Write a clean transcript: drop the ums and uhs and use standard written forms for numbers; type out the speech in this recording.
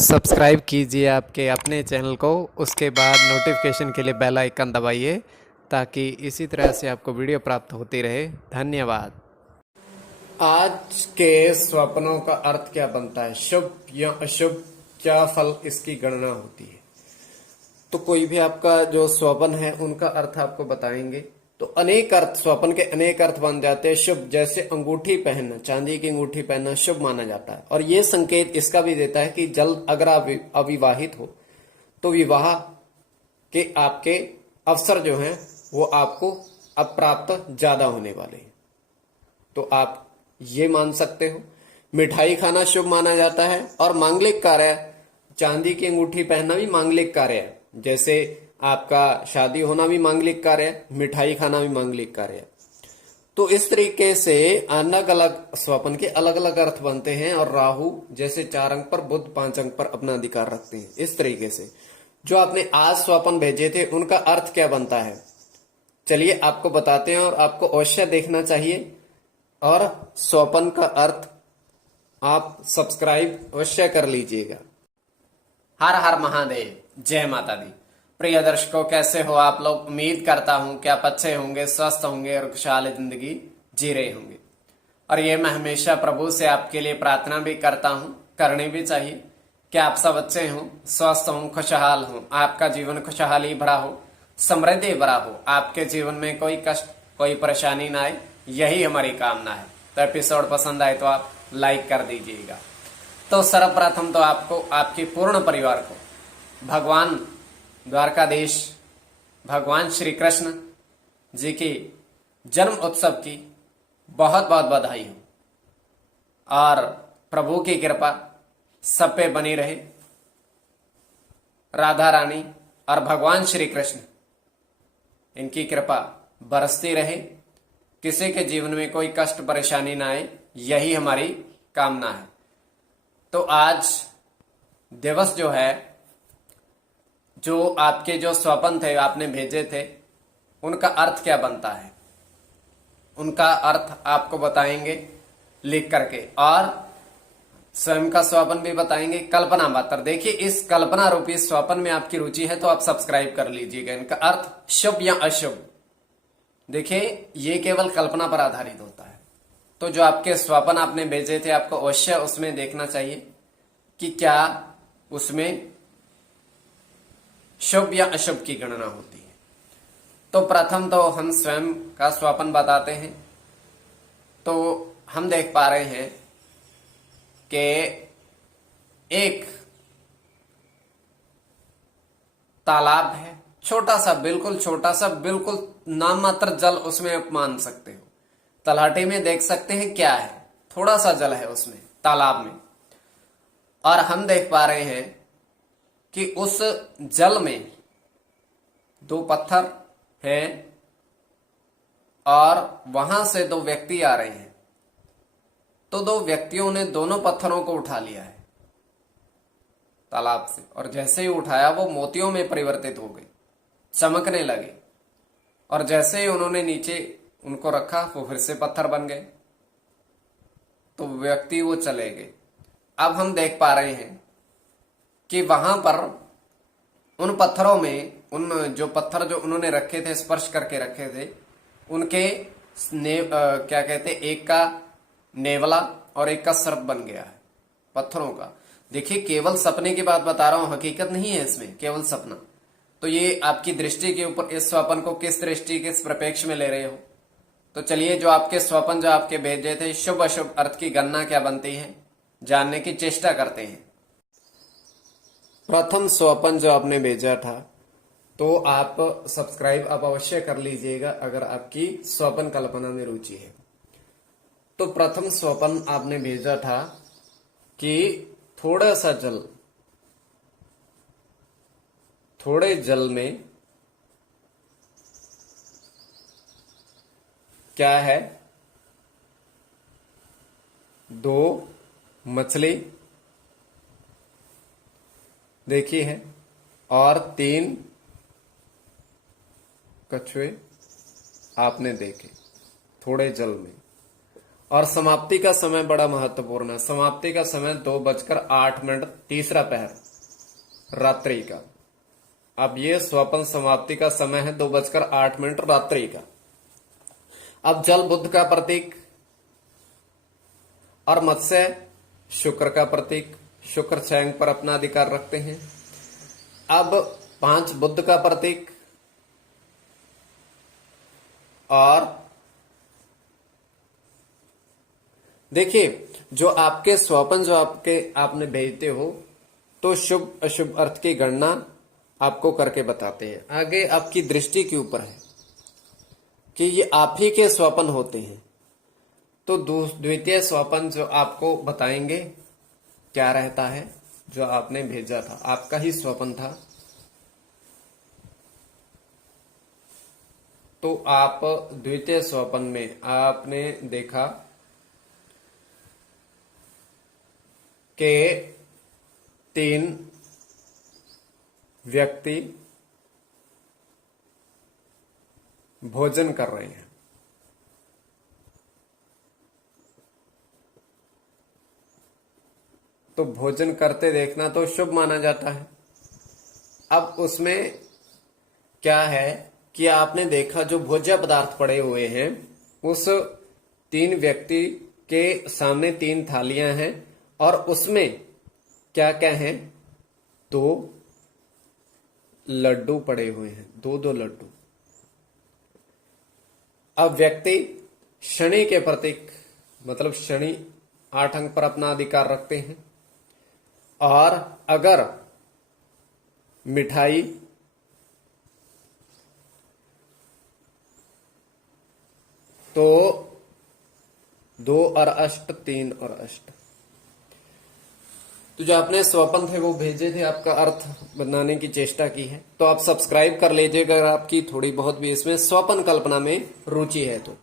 Subscribe कीजिए आपके अपने चैनल को, उसके बाद नोटिफिकेशन के लिए बेल आइकन दबाइए ताकि इसी तरह से आपको वीडियो प्राप्त होती रहे। धन्यवाद। आज के स्वप्नों का अर्थ क्या बनता है, शुभ या अशुभ, क्या फल इसकी गणना होती है। तो कोई भी आपका जो स्वप्न है उनका अर्थ आपको बताएंगे। तो अनेक अर्थ, स्वप्न के अनेक अर्थ बन जाते हैं। शुभ, जैसे अंगूठी पहनना, चांदी की अंगूठी पहनना शुभ माना जाता है। और ये संकेत इसका भी देता है कि जल्द अगर आप अविवाहित हो तो विवाह के आपके अवसर जो हैं वो आपको अब प्राप्त ज्यादा होने वाले हैं, तो आप ये मान सकते हो। मिठाई खाना शुभ माना जाता है। और मांगलिक कार्य, चांदी की अंगूठी पहनना भी मांगलिक कार्य है। जैसे आपका शादी होना भी मांगलिक कार्य है, मिठाई खाना भी मांगलिक कार्य है। तो इस तरीके से अलग अलग स्वप्न के अलग अलग अर्थ बनते हैं। और राहु जैसे 4 अंक पर, बुध 5 अंक पर अपना अधिकार रखते हैं। इस तरीके से जो आपने आज स्वप्न भेजे थे उनका अर्थ क्या बनता है, चलिए आपको बताते हैं। और आपको अवश्य देखना चाहिए और स्वप्न का अर्थ आप सब्सक्राइब अवश्य कर लीजिएगा। हर हर महादेव, जय माता दी। प्रिय दर्शकों, कैसे हो आप लोग। उम्मीद करता हूं कि आप अच्छे होंगे, स्वस्थ होंगे और खुशहाल जिंदगी जी रहे होंगे। और ये मैं हमेशा प्रभु से आपके लिए प्रार्थना भी करता हूं, करनी भी चाहिए कि आप सब अच्छे हों, स्वस्थ हों, खुशहाल हों, आपका जीवन खुशहाली भरा हो, समृद्धि भरा हो, आपके जीवन में कोई कष्ट, कोई परेशानी ना आए, यही हमारी कामना है। तो एपिसोड पसंद आए तो आप लाइक कर दीजिएगा। तो सर्वप्रथम तो आपको, आपके पूर्ण परिवार को भगवान द्वारकाधीश, भगवान श्री कृष्ण जी की जन्म उत्सव की बहुत बहुत बधाई हो। और प्रभु की कृपा सब पे बनी रहे। राधा रानी और भगवान श्री कृष्ण, इनकी कृपा बरसती रहे, किसी के जीवन में कोई कष्ट परेशानी ना आए, यही हमारी कामना है। तो आज दिवस जो है, जो आपके जो स्वप्न थे आपने भेजे थे, उनका अर्थ क्या बनता है, उनका अर्थ आपको बताएंगे लिख करके। और स्वयं का स्वप्न भी बताएंगे, कल्पना मात्र। देखिए, इस कल्पना रूपी स्वप्न में आपकी रुचि है तो आप सब्सक्राइब कर लीजिएगा। इनका अर्थ शुभ या अशुभ, देखिए ये केवल कल्पना पर आधारित होता है। तो जो आपके स्वप्न आपने भेजे थे, आपको अवश्य उसमें देखना चाहिए कि क्या उसमें शुभ या अशुभ की गणना होती है। तो प्रथम तो हम स्वयं का स्वप्न बताते हैं। तो हम देख पा रहे हैं कि एक तालाब है, छोटा सा, बिल्कुल छोटा सा, बिल्कुल नाम मात्र जल उसमें आप मान सकते हो। तलहटी में देख सकते हैं क्या है, थोड़ा सा जल है उसमें, तालाब में। और हम देख पा रहे हैं कि उस जल में 2 पत्थर हैं और वहां से 2 व्यक्ति आ रहे हैं। तो 2 व्यक्तियों ने दोनों पत्थरों को उठा लिया है तालाब से, और जैसे ही उठाया वो मोतियों में परिवर्तित हो गए, चमकने लगे। और जैसे ही उन्होंने नीचे उनको रखा, वो फिर से पत्थर बन गए। तो व्यक्ति वो चले गए। अब हम देख पा रहे हैं कि वहां पर उन पत्थरों में, उन जो पत्थर जो उन्होंने रखे थे, स्पर्श करके रखे थे, उनके क्या कहते, एक का नेवला और एक का सर्प बन गया है पत्थरों का। देखिए, केवल सपने की बात बता रहा हूं, हकीकत नहीं है इसमें, केवल सपना। तो ये आपकी दृष्टि के ऊपर, इस स्वप्न को किस दृष्टि, किस प्रपेक्ष में ले रहे हो। तो चलिए, जो आपके स्वप्न जो आपके भेजे थे, शुभ अशुभ अर्थ की गणना क्या बनती है, जानने की चेष्टा करते हैं। प्रथम स्वप्न जो आपने भेजा था, तो आप सब्सक्राइब आप अवश्य कर लीजिएगा अगर आपकी स्वप्न कल्पना में रुचि है। तो प्रथम स्वप्न आपने भेजा था कि थोड़ा सा जल, थोड़े जल में क्या है, 2 मछली देखी है और 3 कछुए आपने देखे थोड़े जल में। और समाप्ति का समय बड़ा महत्वपूर्ण है। समाप्ति का समय 2:08 तीसरा पहर रात्रि का। अब ये स्वपन समाप्ति का समय है 2:08 रात्रि का। अब जल बुध का प्रतीक और मत्स्य शुक्र का प्रतीक। शुक्र छायांग पर अपना अधिकार रखते हैं। अब 5 बुध का प्रतीक और देखिए जो आपके स्वपन जो आपने भेजते हो तो शुभ अशुभ अर्थ की गणना आपको करके बताते हैं। आगे आपकी दृष्टि के ऊपर है कि ये आप ही के स्वपन होते हैं। तो द्वितीय स्वपन जो आपको बताएंगे क्या रहता है, जो आपने भेजा था आपका ही स्वपन था। तो आप द्वितीय स्वपन में आपने देखा कि 3 व्यक्ति भोजन कर रहे हैं। तो भोजन करते देखना तो शुभ माना जाता है। अब उसमें क्या है कि आपने देखा जो भोज्य पदार्थ पड़े हुए हैं, उस 3 व्यक्ति के सामने 3 थालियां हैं और उसमें क्या क्या है, 2 लड्डू पड़े हुए हैं, 2 लड्डू। अब व्यक्ति शनि के प्रतीक मतलब शनि 8 अंक पर अपना अधिकार रखते हैं। और अगर मिठाई तो 2 और अष्ट 3 और अष्ट। तो जो आपने स्वपन थे वो भेजे थे, आपका अर्थ बनाने की चेष्टा की है। तो आप सब्सक्राइब कर लीजिएगा अगर आपकी थोड़ी बहुत भी इसमें स्वपन कल्पना में रुचि है तो।